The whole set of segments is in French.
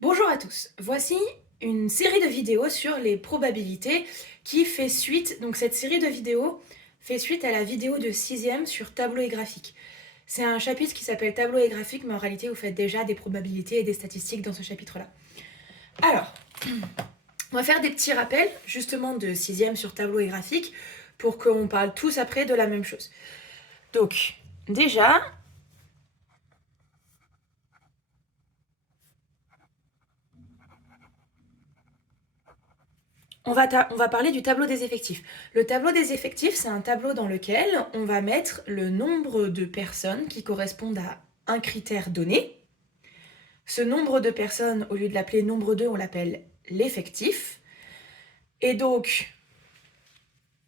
Bonjour à tous, voici une série de vidéos sur les probabilités qui fait suite, donc cette série de vidéos fait suite à la vidéo de 6e sur tableau et graphique. C'est un chapitre qui s'appelle tableau et graphique, mais en réalité vous faites déjà des probabilités et des statistiques dans ce chapitre-là. Alors, on va faire des petits rappels justement de 6e sur tableau et graphique pour qu'on parle tous après de la même chose. Donc, déjà, on va parler du tableau des effectifs. Le tableau des effectifs, c'est un tableau dans lequel on va mettre le nombre de personnes qui correspondent à un critère donné. Ce nombre de personnes, au lieu de l'appeler nombre 2, on l'appelle l'effectif. Et donc,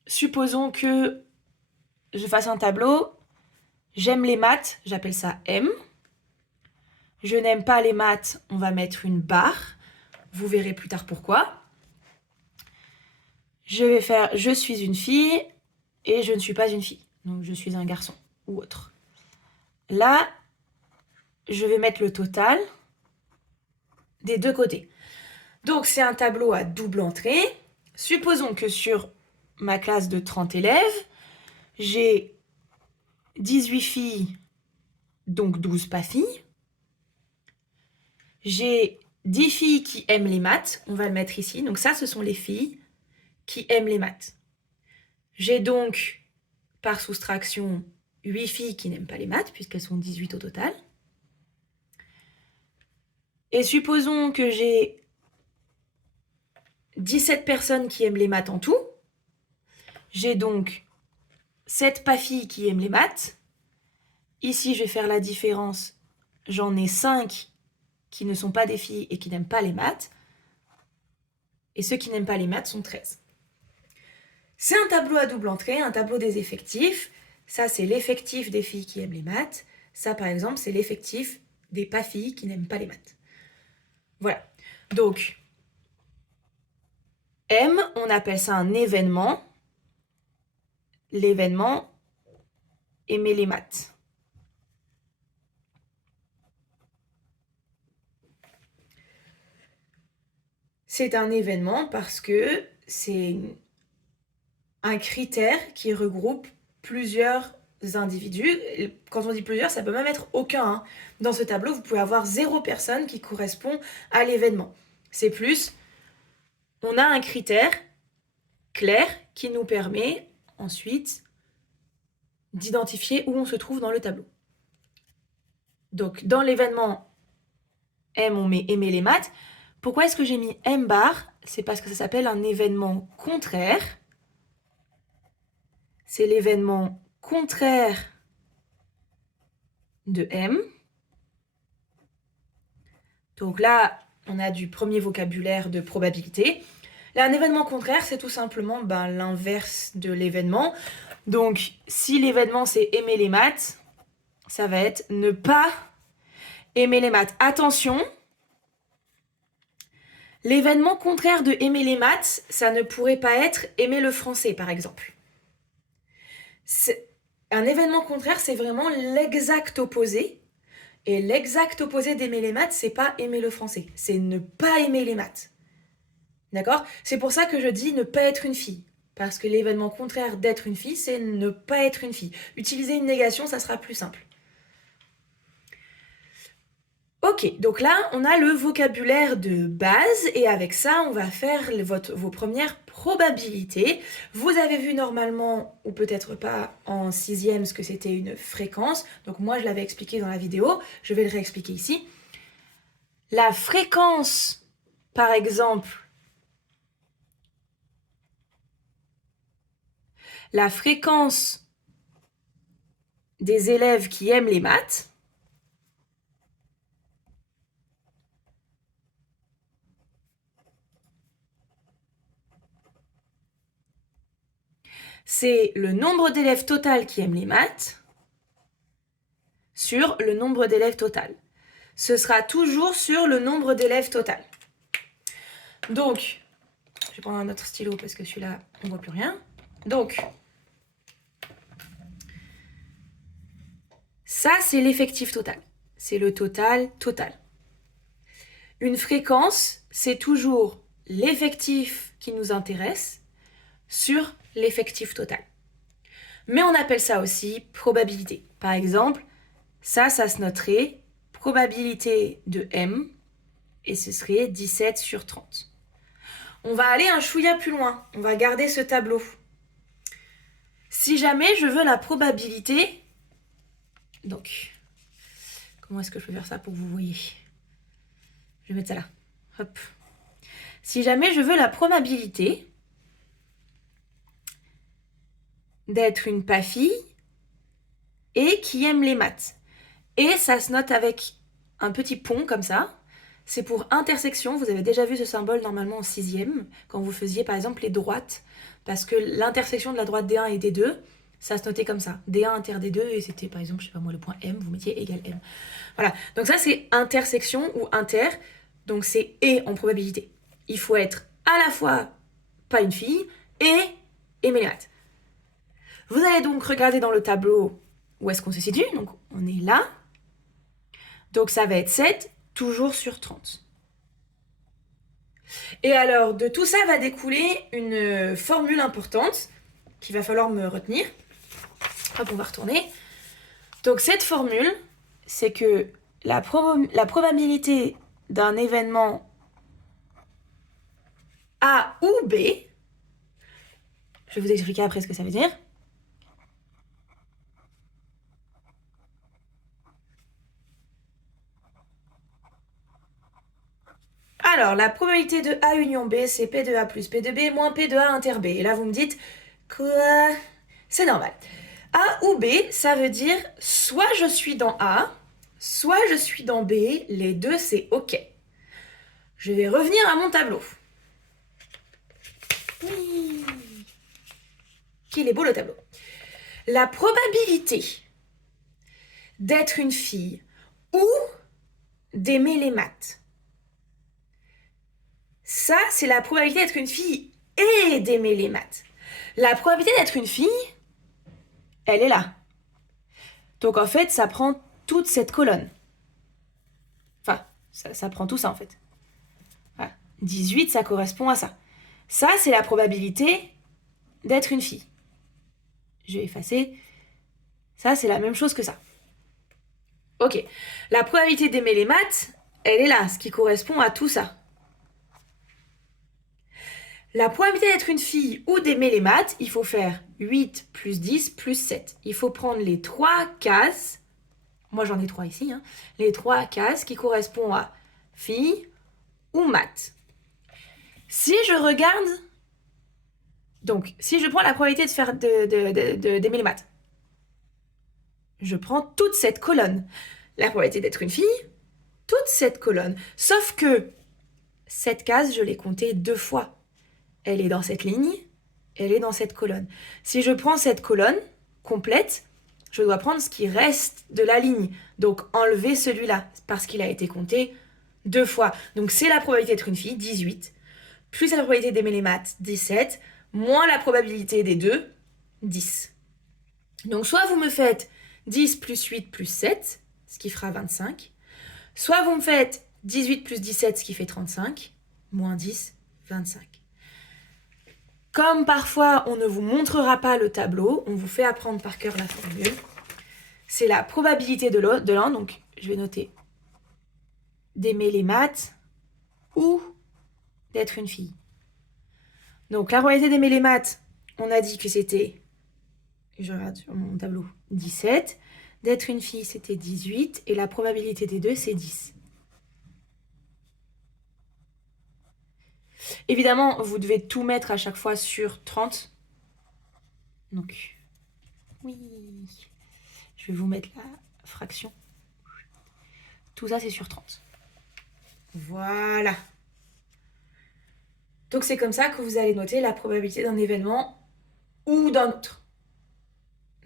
supposons que je fasse un tableau. J'aime les maths, j'appelle ça M. Je n'aime pas les maths, on va mettre une barre. Vous verrez plus tard pourquoi. Je vais faire je suis une fille et je ne suis pas une fille. Donc je suis un garçon ou autre. Là, je vais mettre le total des deux côtés. Donc c'est un tableau à double entrée. Supposons que sur ma classe de 30 élèves, j'ai 18 filles, donc 12 pas filles. J'ai 10 filles qui aiment les maths, on va le mettre ici. Donc ça, ce sont les filles qui aiment les maths. J'ai donc, par soustraction, 8 filles qui n'aiment pas les maths, puisqu'elles sont 18 au total. Et supposons que j'ai 17 personnes qui aiment les maths en tout. J'ai donc 7 pas filles qui aiment les maths. Ici, je vais faire la différence. J'en ai 5 qui ne sont pas des filles et qui n'aiment pas les maths. Et ceux qui n'aiment pas les maths sont 13. C'est un tableau à double entrée, un tableau des effectifs. Ça, c'est l'effectif des filles qui aiment les maths. Ça, par exemple, c'est l'effectif des pas filles qui n'aiment pas les maths. Voilà. Donc, M, on appelle ça un événement. L'événement, aimer les maths. C'est un événement parce que c'est un critère qui regroupe plusieurs individus. Quand on dit plusieurs, ça peut même être aucun. Hein. Dans ce tableau, vous pouvez avoir 0 personne qui correspond à l'événement. C'est plus, on a un critère clair qui nous permet ensuite d'identifier où on se trouve dans le tableau. Donc, dans l'événement M, on met aimer les maths. Pourquoi est-ce que j'ai mis M bar? C'est parce que ça s'appelle un événement contraire. C'est l'événement contraire de M. Donc là, on a du premier vocabulaire de probabilité. Là, un événement contraire, c'est tout simplement l'inverse de l'événement. Donc, si l'événement, c'est aimer les maths, ça va être ne pas aimer les maths. Attention, l'événement contraire de aimer les maths, ça ne pourrait pas être aimer le français, par exemple. Un événement contraire, c'est vraiment l'exact opposé. Et l'exact opposé d'aimer les maths, c'est pas aimer le français, c'est ne pas aimer les maths. D'accord? C'est pour ça que je dis ne pas être une fille. Parce que l'événement contraire d'être une fille, c'est ne pas être une fille. Utiliser une négation, ça sera plus simple. Ok, donc là, on a le vocabulaire de base et avec ça, on va faire vos premières probabilités. Vous avez vu normalement, ou peut-être pas en 6e, ce que c'était une fréquence. Donc moi, je l'avais expliqué dans la vidéo, je vais le réexpliquer ici. La fréquence, par exemple, la fréquence des élèves qui aiment les maths, c'est le nombre d'élèves total qui aiment les maths sur le nombre d'élèves total. Ce sera toujours sur le nombre d'élèves total. Donc, je vais prendre un autre stylo parce que celui-là, on ne voit plus rien. Donc, ça, c'est l'effectif total. C'est le total total. Une fréquence, c'est toujours l'effectif qui nous intéresse sur l'effectif total. Mais on appelle ça aussi probabilité. Par exemple, ça se noterait probabilité de M, et ce serait 17 sur 30. On va aller un chouïa plus loin, on va garder ce tableau. Si jamais je veux la probabilité, donc, comment est-ce que je peux faire ça pour que vous voyez? Je vais mettre ça là, hop. Si jamais je veux la probabilité d'être une PAFI et qui aime les maths, et ça se note avec un petit pont comme ça, c'est pour intersection. Vous avez déjà vu ce symbole normalement en 6e, quand vous faisiez par exemple les droites, parce que l'intersection de la droite D1 et D2, ça se notait comme ça, D1 inter D2, et c'était par exemple, je sais pas moi, le point M, vous mettiez égal M. Voilà, donc ça c'est intersection ou inter, donc c'est et en probabilité. Il faut être à la fois pas une fille et aimer les maths. Vous allez donc regarder dans le tableau où est-ce qu'on se situe, donc on est là, donc ça va être 7, toujours sur 30. Et alors, de tout ça va découler une formule importante qu'il va falloir me retenir. Hop, on va retourner. Donc cette formule, c'est que la probabilité d'un événement A ou B, je vais vous expliquer après ce que ça veut dire. Alors, la probabilité de A union B, c'est P de A plus P de B moins P de A inter B. Et là, vous me dites, quoi? C'est normal. A ou B, ça veut dire soit je suis dans A, soit je suis dans B. Les deux, c'est OK. Je vais revenir à mon tableau. Oui. Qu'il est beau le tableau. La probabilité d'être une fille ou d'aimer les maths. Ça, c'est la probabilité d'être une fille et d'aimer les maths. La probabilité d'être une fille, elle est là. Donc en fait, ça prend toute cette colonne. Enfin, ça prend tout ça en fait. Voilà. 18, ça correspond à ça. Ça, c'est la probabilité d'être une fille. Je vais effacer. Ça, c'est la même chose que ça. Ok. La probabilité d'aimer les maths, elle est là, ce qui correspond à tout ça. La probabilité d'être une fille ou d'aimer les maths, il faut faire 8 plus 10 plus 7. Il faut prendre les 3 cases, moi j'en ai 3 ici, hein, les 3 cases qui correspondent à fille ou maths. Si je regarde, donc si je prends la probabilité de faire d'aimer les maths, je prends toute cette colonne. La probabilité d'être une fille, toute cette colonne. Sauf que cette case, je l'ai comptée 2 fois. Elle est dans cette ligne, elle est dans cette colonne. Si je prends cette colonne complète, je dois prendre ce qui reste de la ligne. Donc enlever celui-là, parce qu'il a été compté 2 fois. Donc c'est la probabilité d'être une fille, 18, plus la probabilité d'aimer les maths, 17, moins la probabilité des deux, 10. Donc soit vous me faites 10 plus 8 plus 7, ce qui fera 25, soit vous me faites 18 plus 17, ce qui fait 35, moins 10, 25. Comme parfois on ne vous montrera pas le tableau, on vous fait apprendre par cœur la formule. C'est la probabilité de l'un, donc je vais noter d'aimer les maths ou d'être une fille. Donc la probabilité d'aimer les maths, on a dit que c'était, je regarde sur mon tableau, 17. D'être une fille, c'était 18. Et la probabilité des deux, c'est 10. Évidemment, vous devez tout mettre à chaque fois sur 30. Donc, oui. Je vais vous mettre la fraction. Tout ça, c'est sur 30. Voilà. Donc, c'est comme ça que vous allez noter la probabilité d'un événement ou d'un autre.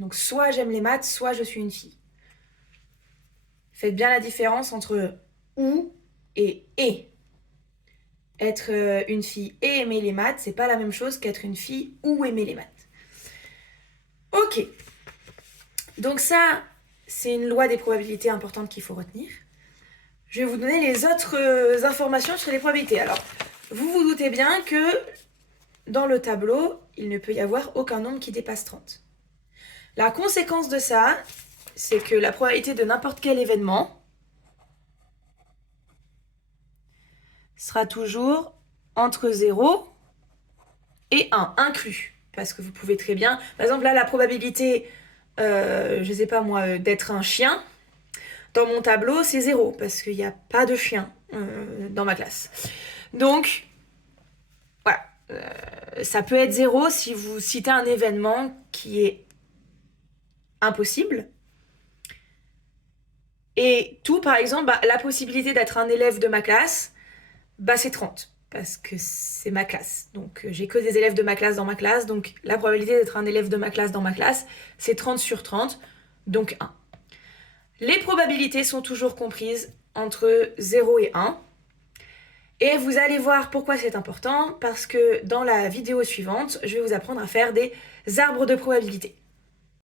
Donc, soit j'aime les maths, soit je suis une fille. Faites bien la différence entre ou et et. Être une fille et aimer les maths, c'est pas la même chose qu'être une fille ou aimer les maths. Ok. Donc ça, c'est une loi des probabilités importante qu'il faut retenir. je vais vous donner les autres informations sur les probabilités. Alors, vous vous doutez bien que dans le tableau, il ne peut y avoir aucun nombre qui dépasse 30. La conséquence de ça, c'est que la probabilité de n'importe quel événement sera toujours entre 0 et 1, inclus. Parce que vous pouvez très bien... Par exemple, là, la probabilité, je sais pas moi, d'être un chien, dans mon tableau, c'est 0, parce qu'il n'y a pas de chien dans ma classe. Donc, voilà. Ça peut être 0 si vous citez un événement qui est impossible. Et tout, par exemple, la possibilité d'être un élève de ma classe, c'est 30. Parce que c'est ma classe. Donc, j'ai que des élèves de ma classe dans ma classe. Donc, la probabilité d'être un élève de ma classe dans ma classe, c'est 30 sur 30. Donc, 1. Les probabilités sont toujours comprises entre 0 et 1. Et vous allez voir pourquoi c'est important, parce que dans la vidéo suivante, je vais vous apprendre à faire des arbres de probabilité.